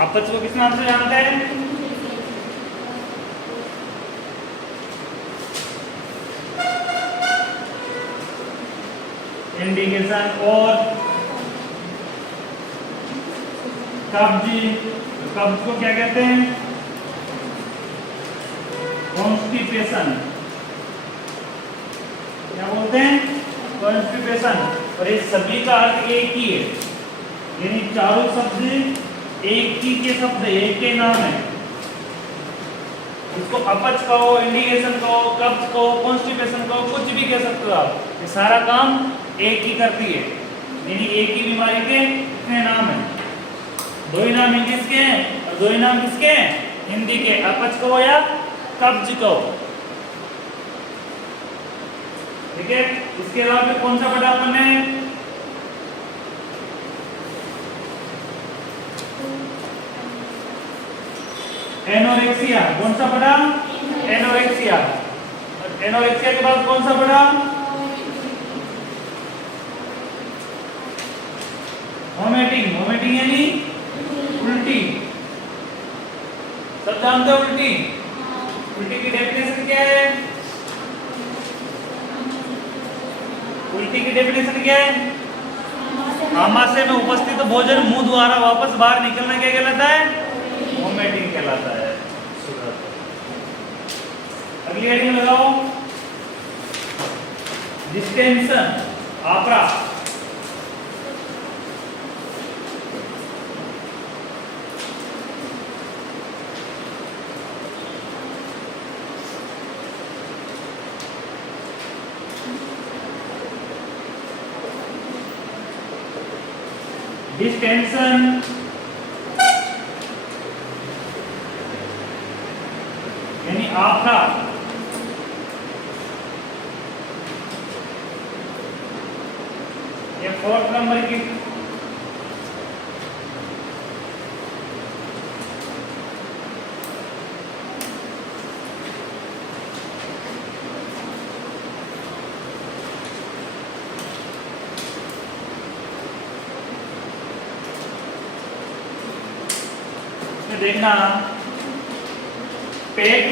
अपच को किस नाम से जानते हैं? इंडिकेशन। और कब्ज, कब्ज को क्या कहते हैं? कॉन्स्टिपेशन। क्या बोलते हैं? कॉन्स्टिपेशन। और ये सभी का अर्थ एक ही है, यानी चारों शब्द एक ही के शब्द, एक के नाम है। इसको अपच कहो, इंडिकेशन कहो, कब्ज कहो, कॉन्स्टिपेशन कहो, कुछ भी कह सकते हो आप। ये सारा काम एक ही करती है, यानी एक ही बीमारी के कितने नाम हैं? दो ही नाम इंग्लिश के हैं और दो ही नाम किसके हैं? हिंदी के। अपच कहो या कब्ज कहो, ठीक है। इसके अलावा फिर कौन सा पढ़ा अपन ने? एनोरेक्सिया। कौन सा पढ़ा? एनोरेक्सिया। एनोरेक्सिया के बाद कौन सा पढ़ा? वोमिटिंग। वोमिटिंग यानी उल्टी। सब जानते हो उल्टी? उल्टी की डेफिनेशन क्या है? उल्टी की डेफिनेशन क्या है? आमाशय में उपस्थित भोजन मुंह द्वारा वापस बाहर निकलना क्या कहलाता है? वोमिटिंग कहलाता है। अगली हेडिंग लगाओ, डिस्टेंशन, आपरा। डिस्टेंशन यानी आपका ये 4th नंबर की देखना, पेट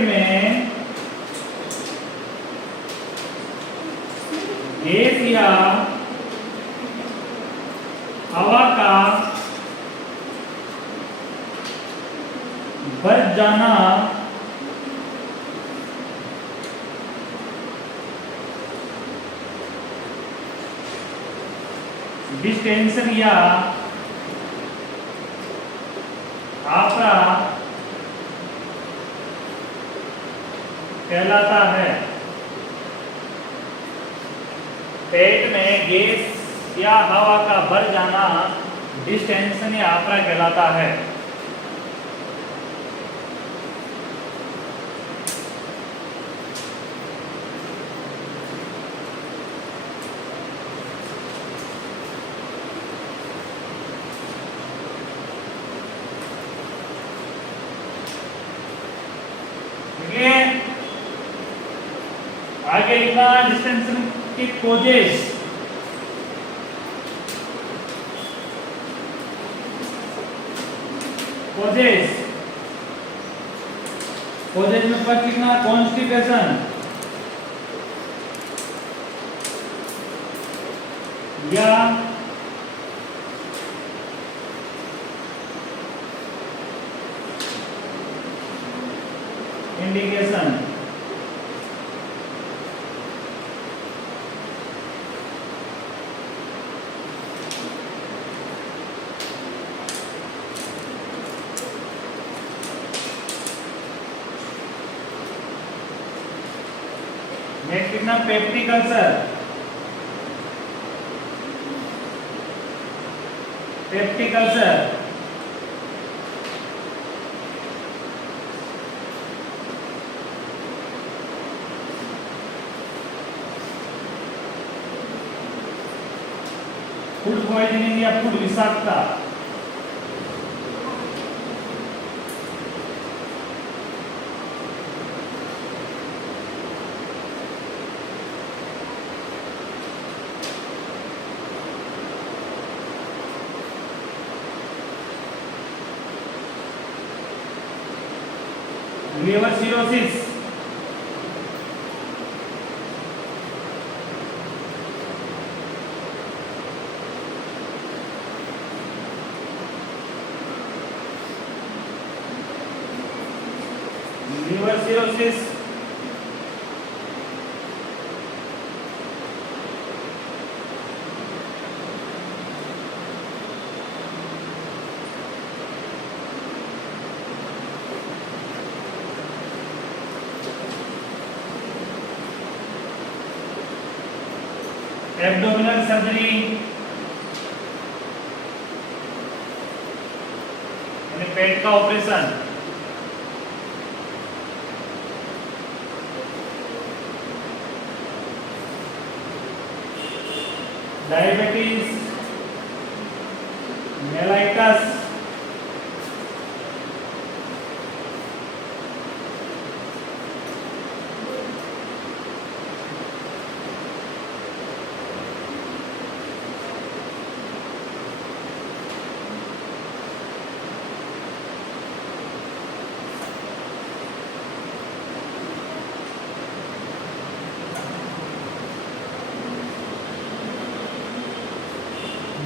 में गैस या हवा का बढ़ जाना डिस्टेंशन या आपरा कहलाता है। पेट में गैस या हवा का भर जाना डिस्टेंशन या आपरा कहलाता है। आगे लिखा डिस्टेंशन के कोजेस। कोजेस में फर्स्ट लिखना कॉन्स्टिपेशन या इंडिकेशन। नेक्स्ट लिखना peptic ulcer. Peptic ulcer food poisoning या फूड विषाक्तता। Liver cirrhosis, liver cirrhosis, abdominal surgery यानी पेट का ऑपरेशन, डायबिटीज, मेलाइटस,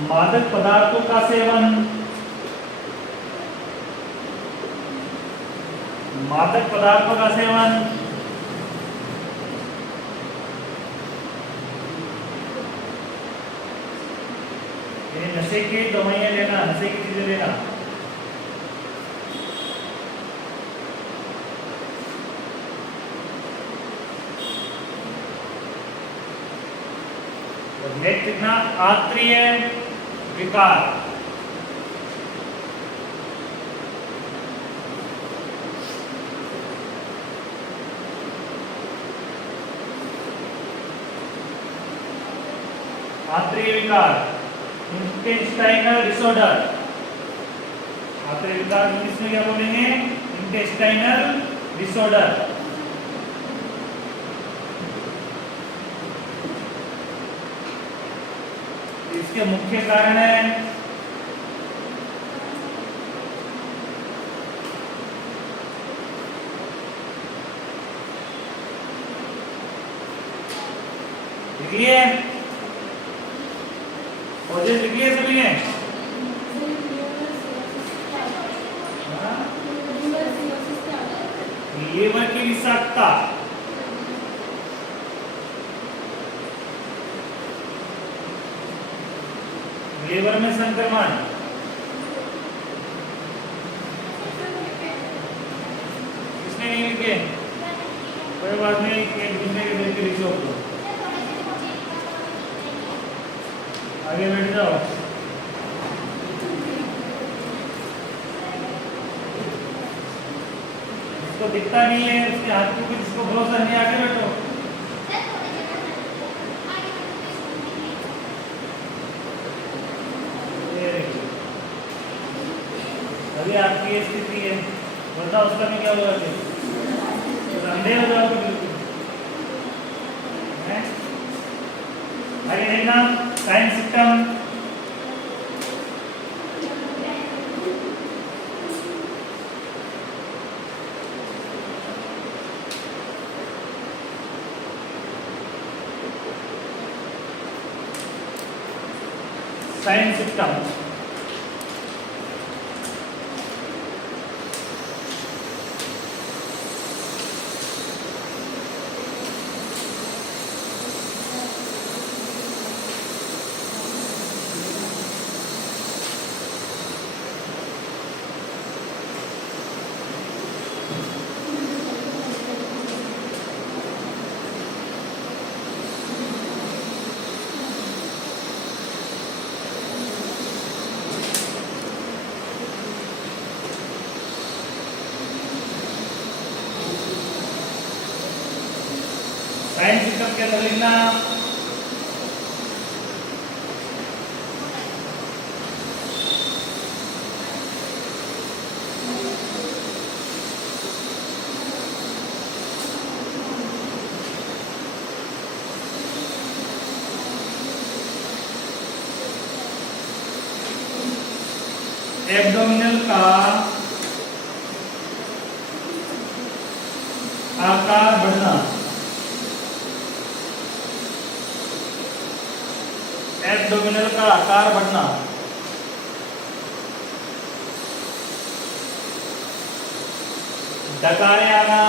मादक पदार्थों का सेवन, मादक पदार्थों का सेवन, ये नशे की दवाइयां लेना, नशे की चीजें लेना, और नेक्स्ट लिखना आंतरिक विकार, आंतरिक विकार, इंटेस्टाइनल डिसऑर्डर, आंतरिक विकार इंग्लिश में क्या बोलेंगे? Intestinal disorder. इसके मुख्य कारण है लिखिए, कोजेस लिखिए सभी ने। लीवर की विषाक्तता, लीवर में संक्रमण, किसने नहीं लिखे? कोई बात नहीं, एक दूसरे के देख के लिखो। आगे बैठ जाओ। इसको दिखता नहीं है, इसके हाथ को किसको भरोसा नहीं, आगे बैठो। अभी आपकी स्थिति है, बताओ उसका भी क्या होगा? अंधे हो जाओगे बिल्कुल। आगे देखना, sign system, sign system, sign system के अंदर लिखना एब्डोमिनल का एब्डोमिनल का आकार बढ़ना, डकारे आना,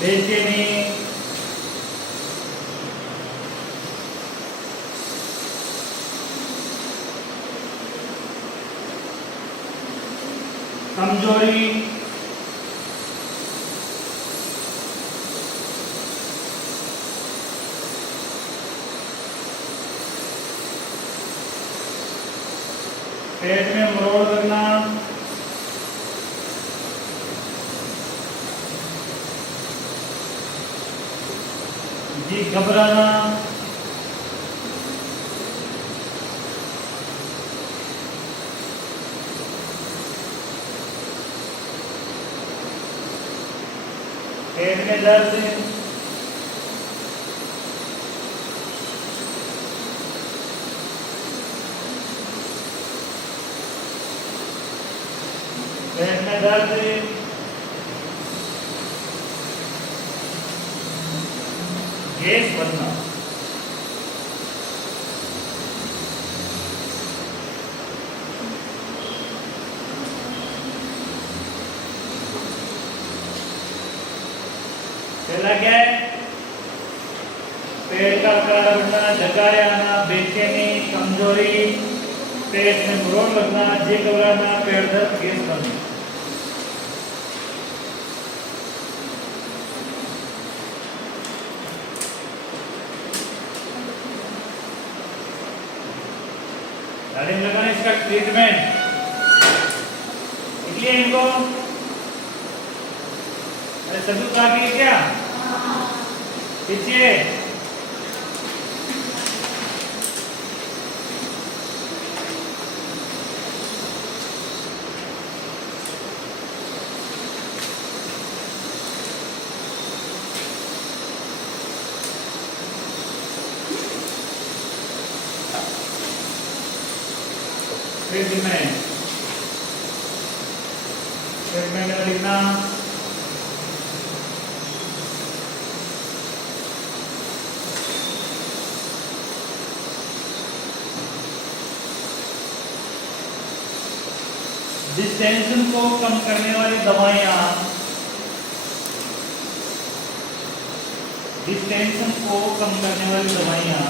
बेचैनी, कमजोरी, पेट में मरोड़ लगना, जी घबराना, पेट में दर्द, पेट में दर्द, गैस बनना, पहला क्या है? पेट का आकार बढ़ना, डकारे आना, बेचैनी, कमजोरी, पेट में मरोड़ लगना, जी घबराना, पेट दर्द, गैस बनना। गाड़ी में लगाना इसका ट्रीटमेंट, इसलिए इनको सभी का भी क्या पीछे ट्रीटमेंट, ट्रीटमेंट में लिखना जिस टेंशन को कम करने वाली दवाइयाँ, जिस टेंशन को कम करने वाली दवाइयाँ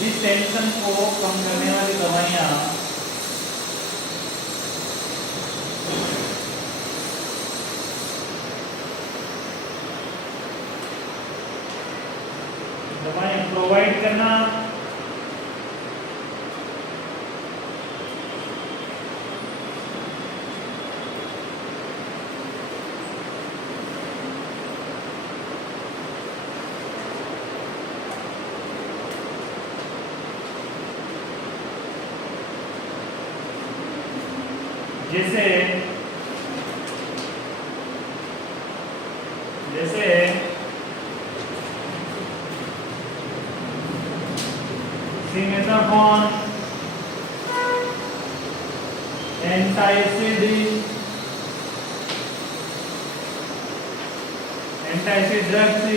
जिस टेंशन को कम करने वाली दवाइयाँ दवाएं प्रोवाइड करना, जैसे जैसे सिमेथाफोन, एंटासिड, एंटासिड ड्रग्स,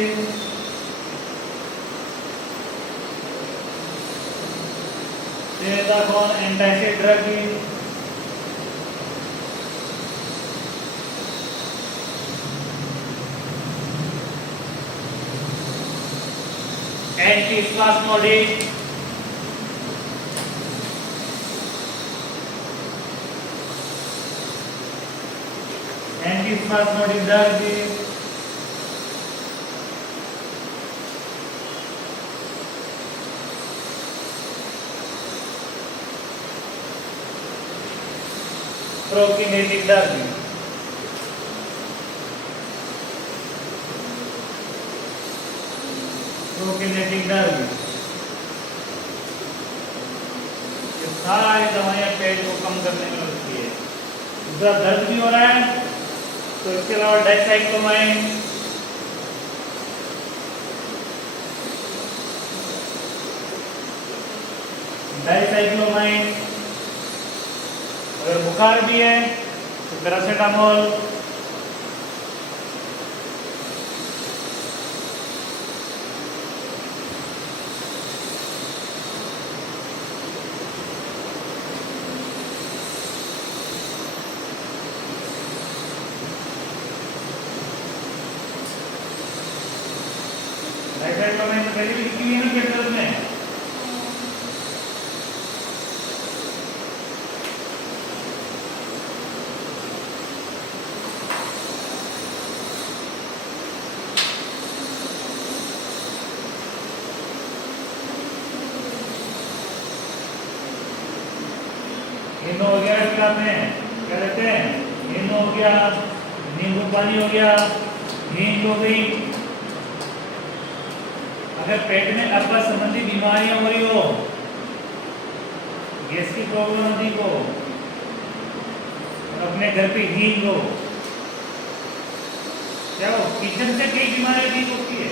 सिमेथाफोन antacid drug, antispasmodic, antispasmodic drug, prokinetic drug, prokinetic drug, ये सारी दवाइयाँ पेट को कम करने में लगती है। दूसरा दर्द भी हो रहा है, तो इसके अलावा डाइसाइक्लोमाइन, अगर बुखार भी है तो पैरासीटामोल, डाइसाइक्लोमाइन तो पहले भी लिखी हुई है ना कैप्सूल में। इनो वगैरह खिलाते हैं, क्या कहते हैं, इनो हो गया, नींबू पानी हो गया, हींग हो गई। अगर पेट में अपच संबंधी बीमारियां हो रही हो, गैस की प्रॉब्लम होती हो, अपने घर पे हींग हो, क्या हो, किचन से कई बीमारियां ठीक होती है,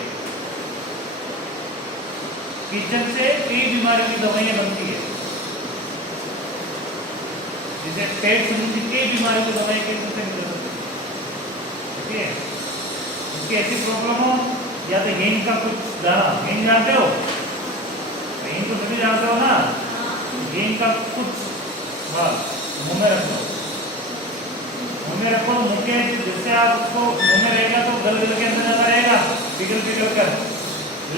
किचन से कई बीमारियों की दवाइयां बनती है, जैसे पेट संबंधी कई बीमारियों की दवाई किचन से मिल सकती है, ठीक है। उसकी ऐसी प्रॉब्लम हो, या तो हींग का कुछ दाना, हींग जानते हो, हींग तो सभी जानते हो ना, हींग का कुछ मुंह में रखो, मुंह में रखो, मुंह के जैसे आप उसको मुंह में रहेगा तो गल के अंदर जाता रहेगा पिघल पिघल कर,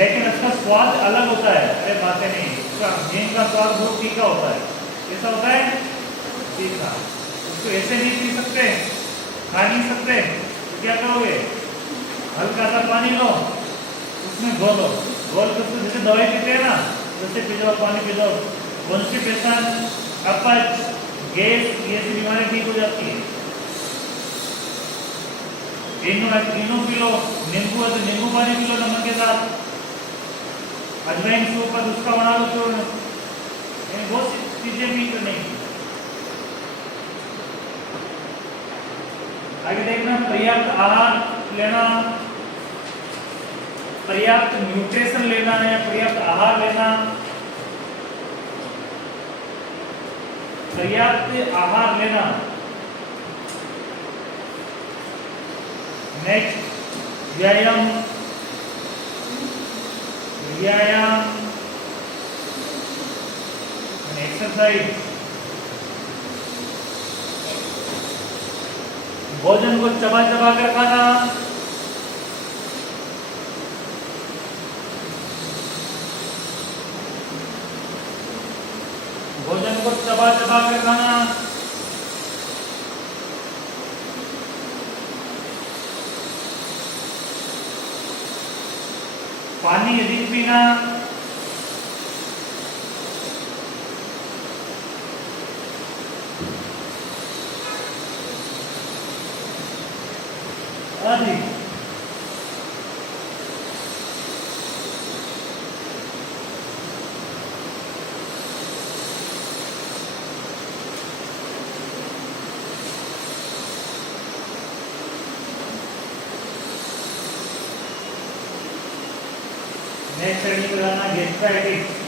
लेकिन इसका स्वाद अलग होता है। अरे बातें नहीं, उसका हींग का स्वाद बहुत तीखा होता है। कैसा होता है? तीखा। उसको ऐसे नहीं पी सकते, खा नहीं सकते, तो क्या करोगे, हल्का सा पानी लो, उसमें घोलो, घोल कर जैसे दवाई पीते हैं ना, जैसे पी जाओ, पानी पी जाओ, कॉन्स्टिपेशन, अपच, गैस, ये सी बीमारी ठीक हो जाती है। इनो पी लो, नींबू है तो नींबू पानी पी लो नमक के साथ, अजवाइन सूप पर उसका बना लो, तो बहुत सी चीजें भी करनी। आगे देखना, पर्याप्त आहार लेना, पर्याप्त न्यूट्रिशन लेना है, पर्याप्त आहार लेना, पर्याप्त आहार लेना। नेक्स्ट, व्यायाम, व्यायाम एक्सरसाइज, भोजन को चबा चबा कर खाना, भोजन को चबा चबा कर खाना, पानी अधिक पीना, अधिक नेक्स्ट स्टडी कराना, gastritis,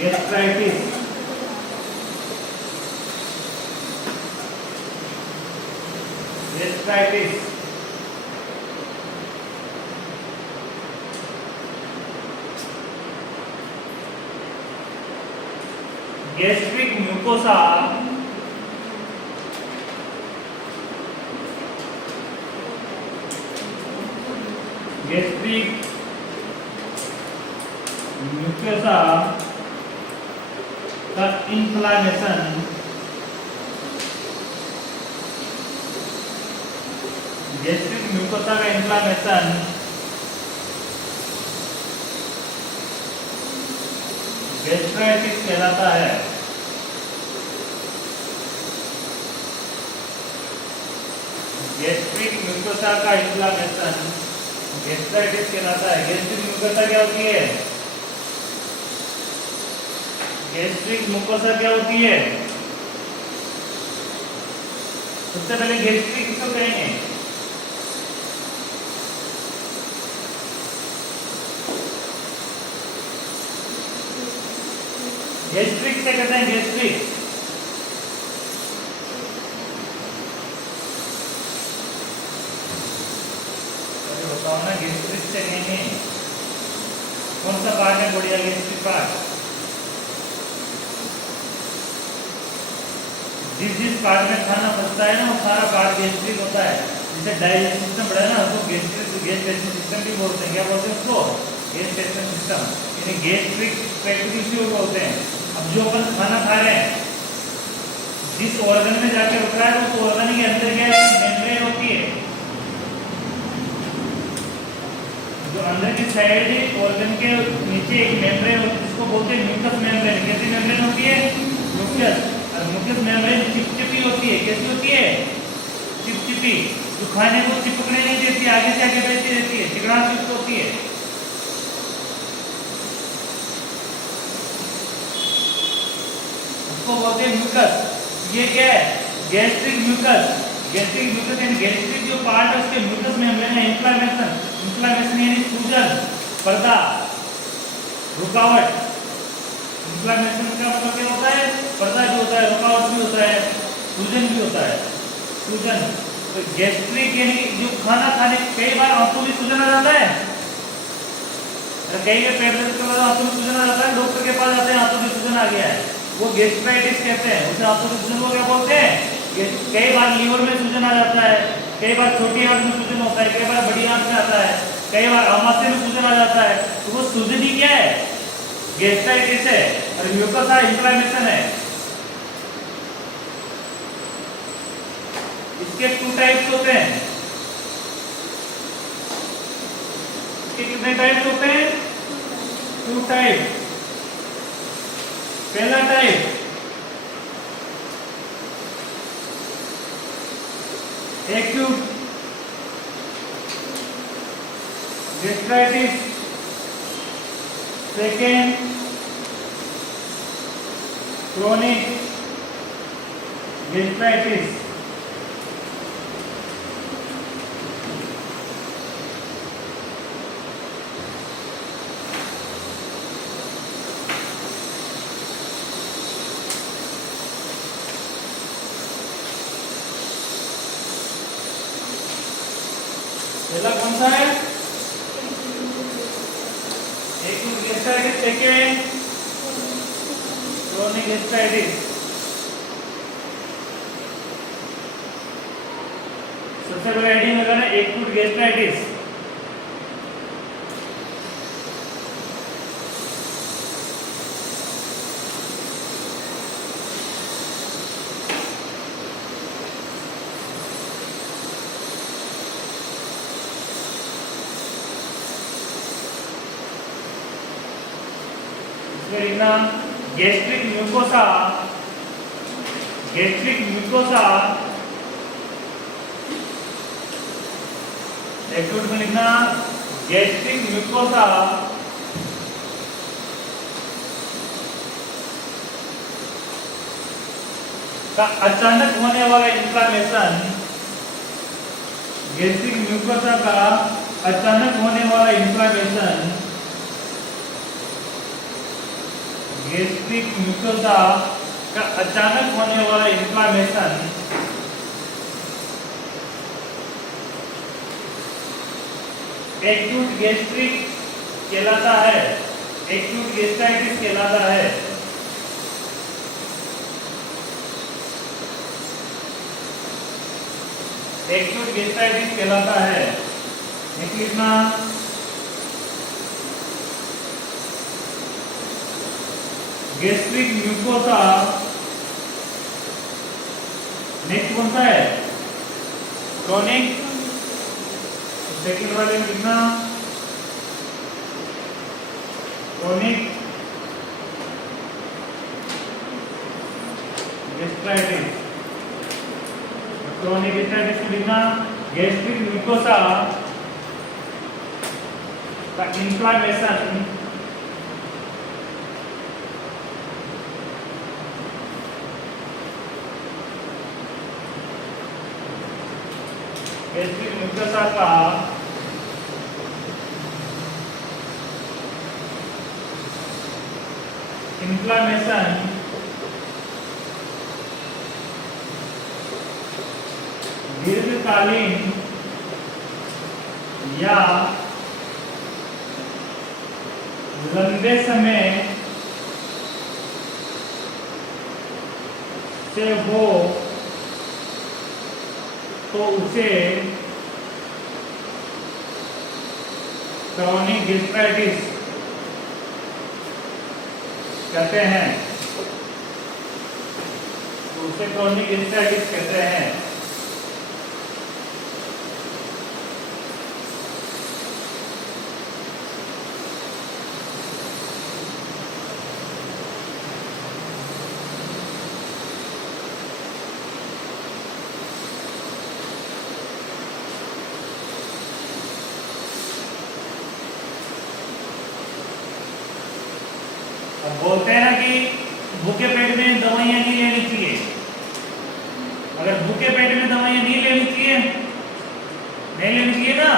gastritis, gastritis, gastric mucosa, gastric mucosa mucosa का इन्फ्लामेशन गैस्ट्रिक म्यूकोसा का इन्फ्लामेशन गैस्ट्राइटिस कहलाता है। गैस्ट्रिक म्यूकोसा का इन्फ्लामेशन गैस्ट्राइटिस कहलाता है। गैस्ट्रिक म्यूकोसा क्या होती है? गैस्ट्रिक म्यूकोसा क्या होती है? सबसे पहले गैस्ट्रिक किसको कहेंगे? गैस्ट्रिक से कहते हैं गैस्ट्रिक। बताओ ना, गैस्ट्रिक से कहेंगे कौन सा पार्ट है बढ़िया? गैस्ट्रिक पार्ट जिस पार्ट में खाना फंसता है ना वो सारा पार्ट गैस्ट्रिक होता है। जैसे डाइजेस्टिव सिस्टम बढ़ा है ना उसको गैस्ट्रिक गैस डाइजेस्टिव सिस्टम भी बोलते हैं। क्या बोलते हैं उसको? गैस डाइजेस्टिव सिस्टम, यानी गैस्ट्रिक ट्रैक्ट इश्यू बोलते हैं। अब जो अपन खाना खा रहे हैं जिस ऑर्गन में जाके रुक रहा है उस ऑर्गन के अंदर क्या मेम्ब्रेन होती है, जो अंदर की साइड ऑर्गन के नीचे एक मेम्ब्रेन होती है जिसको बोलते हैं म्यूकस मेम्ब्रेन। कैसी मेम्ब्रेन होती है? म्यूकस। और म्यूकस मेम्ब्रेन चिपचिपी होती है। कैसी होती है? चिपचिपी, जो खाने को चिपकने नहीं देती, आगे से आगे बढ़ती रहती है, चिकनाहट युक्त होती है। उसको बोलते हैं म्यूकस। ये क्या है? Gastric mucus. गैस्ट्रिक म्यूकस यानी गैस्ट्रिक जो पार्ट है उसके म्यूकस मेम्ब्रेन है। इन्फ्लामेशन यानी सूजन, पर्दा, रुकावट। इन्फ्लामेशन का मतलब क्या होता है? पर्दा भी होता है, रुकावट भी होता है, सूजन भी होता है। सूजन तो गैस्ट्रिक यानी जो खाना खाने, कई बार आंतों में सूजन आ जाता है, कई बार पेट दर्द के बाद आंतों में सूजन आ जाता है, डॉक्टर के पास जाते हैं आंतों में सूजन आ गया है, वो गैस्ट्राइटिस कहते हैं। उसे आंतों में सूजन को क्या बोलते हैं? कई बार लीवर में सूजन आ जाता है, कई बार छोटी आंत में सूजन होता है, कई बार बड़ी आंत में आता है, कई बार आमाशय में सूजन आ जाता है। तो वो सूजन ही क्या है? गैस्ट्राइटिस है। और म्यूकोसा इन्फ्लेमेशन है। इसके 2 टाइप्स होते हैं। इसके कितने टाइप्स होते हैं? 2 टाइप। पहला type acute gastritis, second chronic gastritis. पहला कौन सा है? Acute gastritis, second chronic gastritis. सबसे पहले हेडिंग होगा ना एक्यूट गैस्ट्राइटिस। लिखना gastric mucosa, gastric mucosa acute में लिखना गैस्ट्रिक म्यूकोसा का अचानक होने वाला इन्फ्लामेशन, गैस्ट्रिक म्यूकोसा का अचानक होने वाला इन्फ्लामेशन, गैस्ट्रिक म्यूकोसा का अचानक होने वाला इन्फ्लामेशन एक्यूट गैस्ट्रिक कहलाता है, एक्यूट गैस्ट्राइटिस कहलाता है। एक्यूट गैस्ट्राइटिस कहलाता है। लिखना गैस्ट्रिक म्यूकोसा, नेक्स्ट कौन सा है? क्रॉनिक। सेकंड वाले में लिखना क्रॉनिक गैस्ट्राइटिस। क्रॉनिक गैस्ट्राइटिस में लिखना गैस्ट्रिक म्यूकोसा का इन्फ्लामेशन गैस्ट्रिक म्यूकोसा का इन्फ्लामेशन दीर्घकालीन या लंबे समय से हो तो उसे क्रॉनिक गैस्ट्राइटिस कहते हैं। तो उसे क्रॉनिक गैस्ट्राइटिस कहते हैं। बोलते हैं ना कि भूखे पेट में दवाइयां नहीं लेनी चाहिए। अगर भूखे पेट में दवाइयां नहीं लेनी चाहिए, नहीं लेनी चाहिए ना।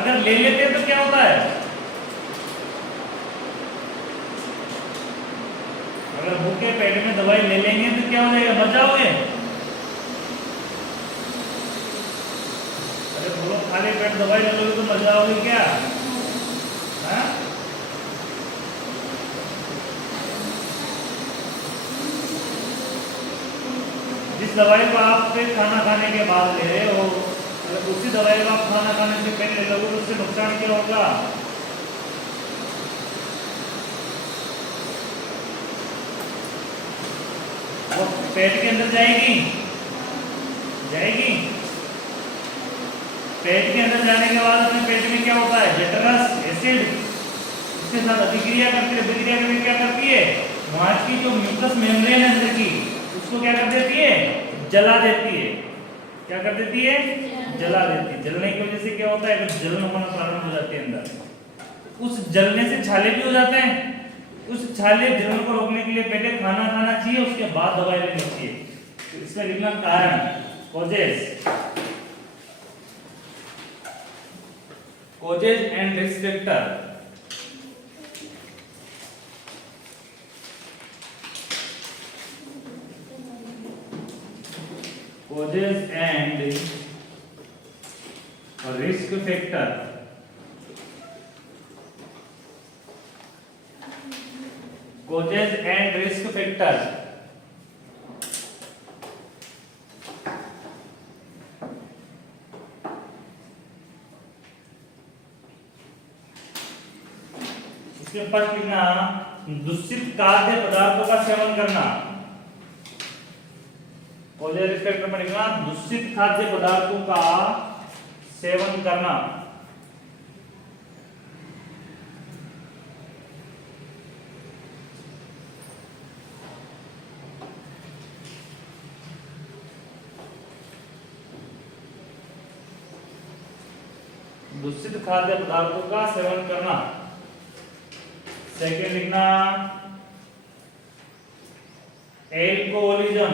अगर ले लेते हैं तो क्या होता है? अगर भूखे पेट में दवाई ले लेंगे तो क्या हो जाएगा? मर जाओगे। अरे बोलो खाली पेट दवाई ले लोगे तो मर जाओगे क्या? हाँ? जिस दवाई को आप फिर खाना खाने के बाद ले रहे हो, अगर उसी दवाई को आप खाना खाने से पहले ले लोगे तो उससे नुकसान क्या होगा? वो पेट के अंदर जाएगी, जाएगी। पेट के अंदर जाने के बाद अपने पेट में क्या होता है? जठरस एसिड उसके साथ अभिक्रिया करती है। अभिक्रिया करके क्या करती है? वहां की जो म्यूकस मेम्ब्रेन है अंदर की, उसको क्या कर देती है? जला देती है। क्या कर देती है? जला देती है। जलने की वजह से क्या होता है? जलन होना प्रारंभ हो जाती है अंदर। उस जलने से छाले भी हो जाते हैं। उस छाले जलन को रोकने के लिए पहले खाना खाना चाहिए, उसके बाद दवाई लेनी चाहिए। तो इसका लिखना कारण, causes, causes and risk factor. Causes and risk factor। Causes and risk factor। इसके पास लिखना दूषित खाद्य पदार्थों का सेवन करना। दूषित खाद्य पदार्थों का सेवन करना। दूषित खाद्य पदार्थों का सेवन करना। सेकेंड लिखना एल्कोहलिज्म।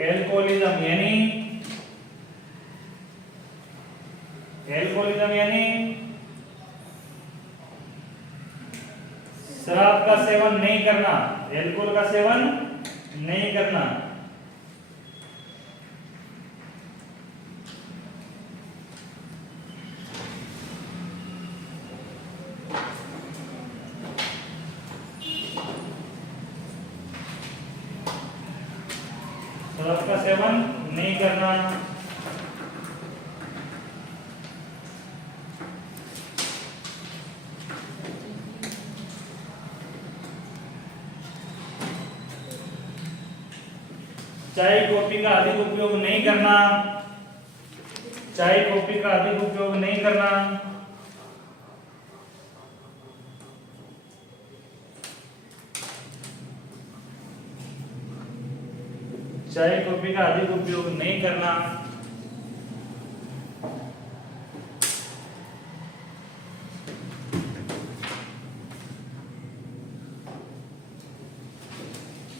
एल्कोहलिज्म यानी शराब का सेवन नहीं करना, एल्कोहल का सेवन नहीं करना। कफ का सेवन नहीं करना। चाय कॉफी का अधिक उपयोग नहीं करना। चाय कॉफी का अधिक उपयोग नहीं करना। चाय कॉफी का अधिक उपयोग नहीं करना।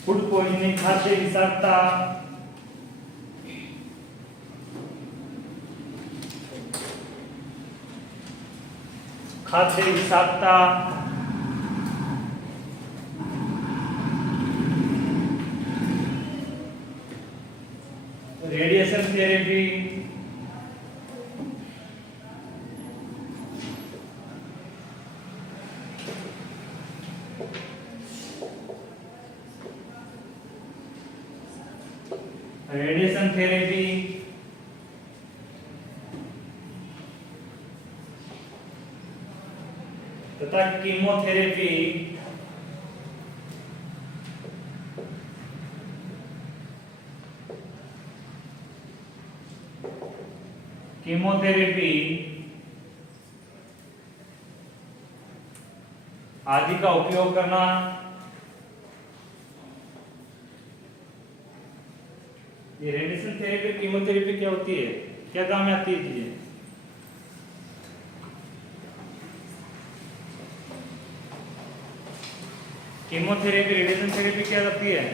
फूड पॉइजनिंग, खाद्य विषाक्तता, खाद्य विषाक्तता, रेडिएशन थेरेपी, रेडिएशन थेरेपी, तथा कीमोथेरेपी, कीमोथेरेपी आदि का उपयोग करना। ये रेडिएशन थेरेपी, कीमोथेरेपी क्या होती है, क्या काम में आती है चीजें? कीमोथेरेपी, रेडिएशन थेरेपी क्या करती है?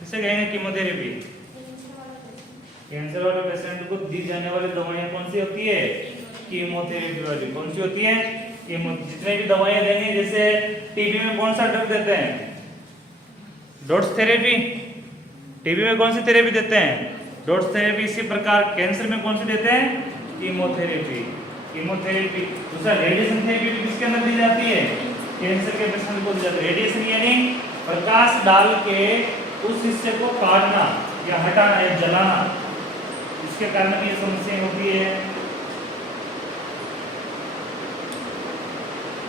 किसे कहेंगे कीमोथेरेपी? कैंसर वाले पेशेंट को दी जाने वाली दवाइयां कौन सी होती है? कीमोथेरेपी वाली। कौन सी होती है? कीमो। जितने भी दवाइयां देंगे, जैसे टीबी में कौन सा ड्रग देते हैं? Dots therapy. टीबी में कौन सी थेरेपी देते हैं? Dots therapy. इसी प्रकार कैंसर में कौन सी देते हैं? कीमोथेरेपी। कीमोथेरेपी। दूसरा रेडिएशन थेरेपी भी किसके अंदर दी जाती है? कैंसर के पेशेंट को दी जाती है। रेडिएशन यानी प्रकाश डाल के उस हिस्से को काटना या हटाना या जलाना, इसके कारण भी ये समस्या होती है।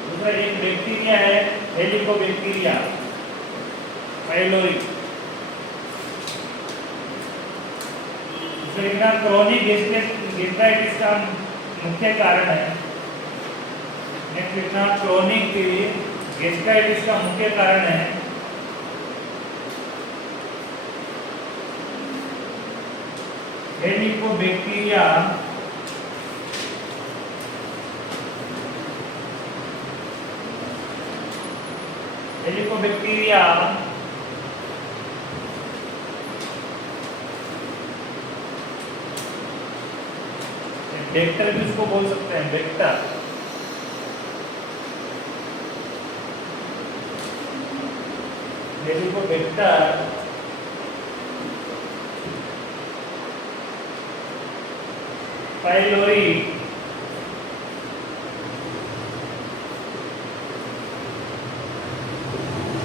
दूसरा एक बैक्टीरिया है, हेलिकोबैक्टीरिया पाइलोरी। दूसरा क्रोनिक गैस्ट्राइटिस का मुख्य कारण है। क्रोनिक गैस्ट्राइटिस का मुख्य कारण है। हेलिकोबैक्टीरिया हेलिकोबैक्टीरिया वेक्टर भी इसको बोल सकते हैं, वेक्टर। हेलिकोबैक्टर पाइलोरी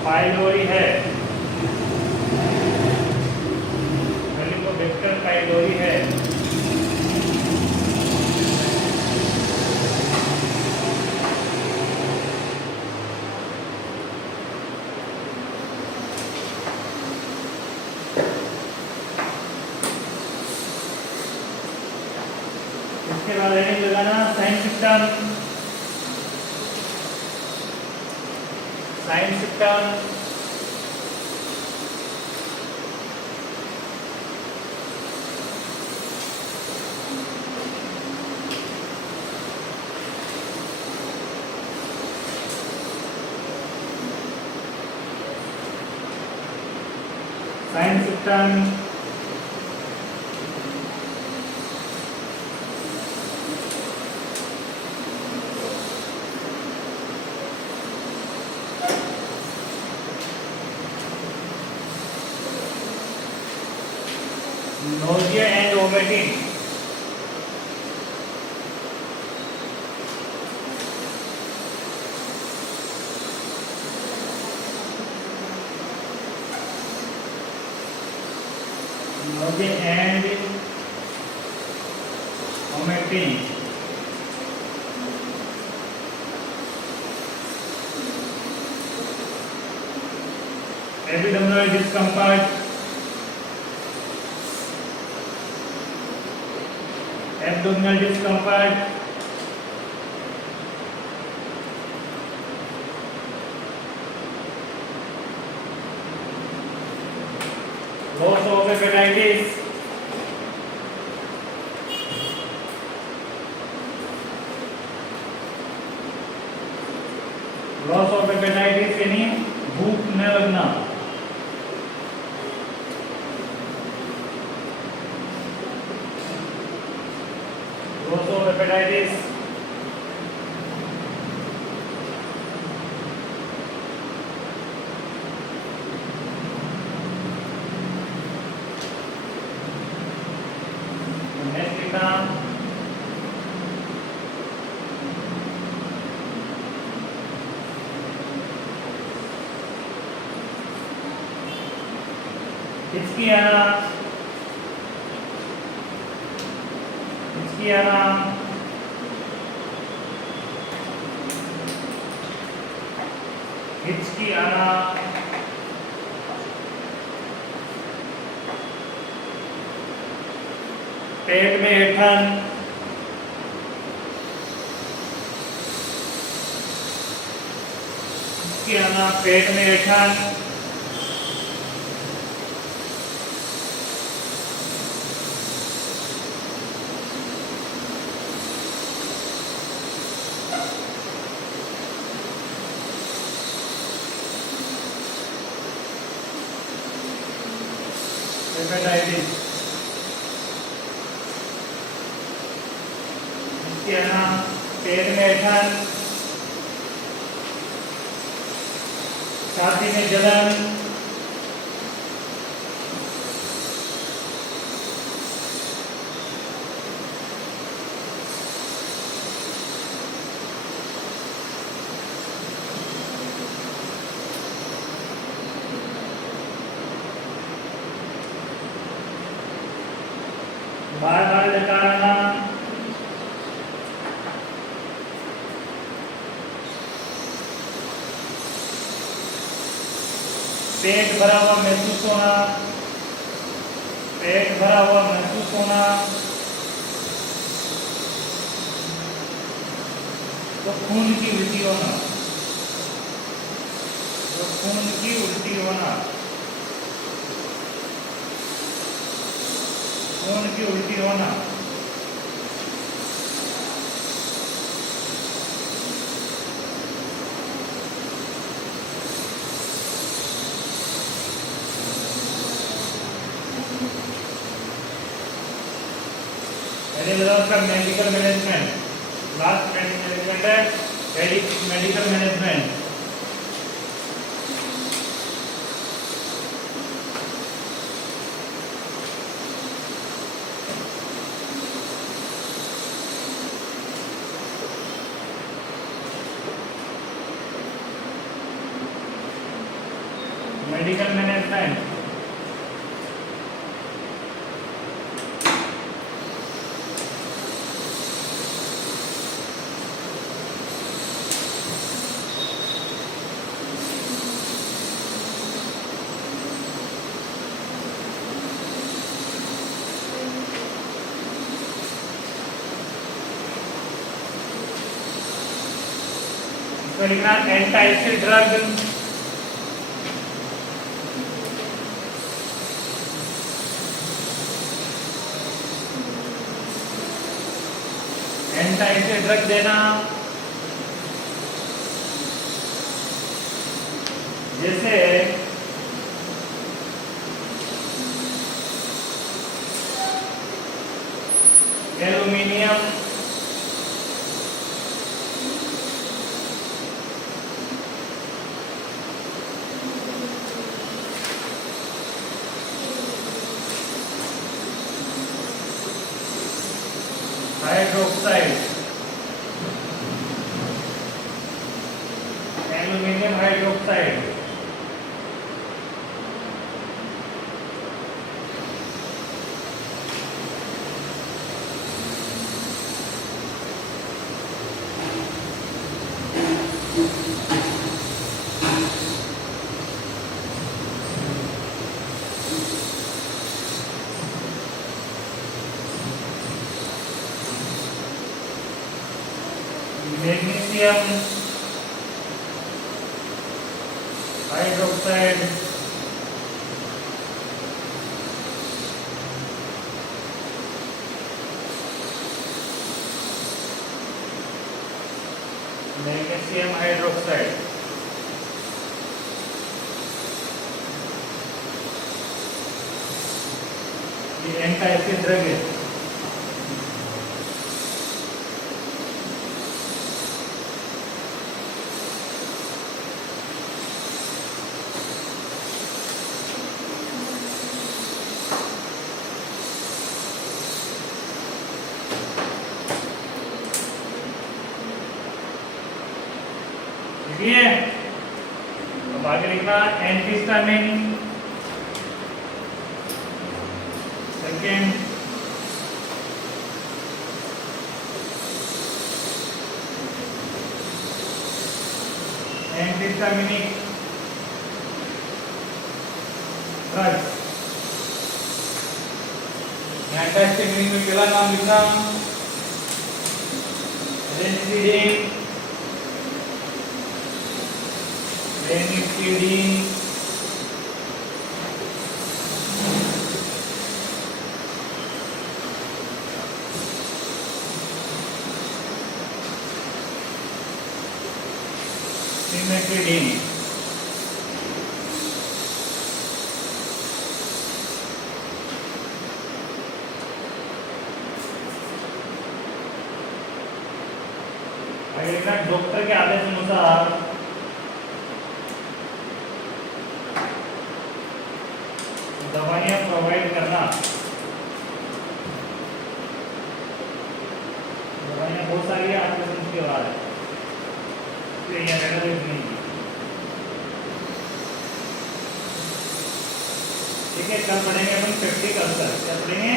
पाइलोरी है। हेलिकोबैक्टर पाइलोरी है। इसके बाद हेडिंग लगाना sign system. Sign system sign system nausea and vomiting। Okay and omitting abdominal discomfort, abdominal discomfort, loss of appetite, loss of appetite यानी भूख न लगना, लॉस ऑफ एपेटाइटिस, नेक्स्ट लिखना हिचकी आना, हिचकी आना, हिचकी आना, पेट में ऐंठन, हिचकी आना, पेट में ऐंठन, हेपेटाइटिस, इसके अलावा पेट में ऐंठन, छाती में जलन, बार बार डकारना, पेट भरा हुआ महसूस होना, पेट भरा हुआ महसूस होना, तो खून की उल्टी होना, तो खून की उल्टी होना, खून की उल्टी होना, मेडिकल मैनेजमेंट, लास्ट मैनेजमेंट है मेडिकल मैनेजमेंट। मेडिकल मैनेजमेंट लिखना एंटाइसिड ड्रग, एंटाइसिड ड्रग देना, जैसे aluminium, hydroxide, aluminium hydroxide, magnesium hydroxide, magnesium hydroxide. ये एंटी एसिड ड्रग है। ठीक है, अब आगे लिखना antihistamine, second antihistaminic drugs. Antihistaminic में पहला नाम लिखना रेनिस्टीडीन, रेनिस्टीडीन, सिमेट्रिडीन। आगे लिखना डॉक्टर के आदेश अनुसार दवाइयाँ प्रोवाइड करना। दवाइयाँ बहुत सारी है, आपको समझ के बाद नहीं। ठीक है, कल पढ़ेंगे अपन पेप्टिक अल्सर। क्या पढ़ेंगे?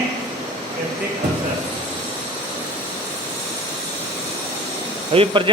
Peptic ulcer. अभी प्रेजेंट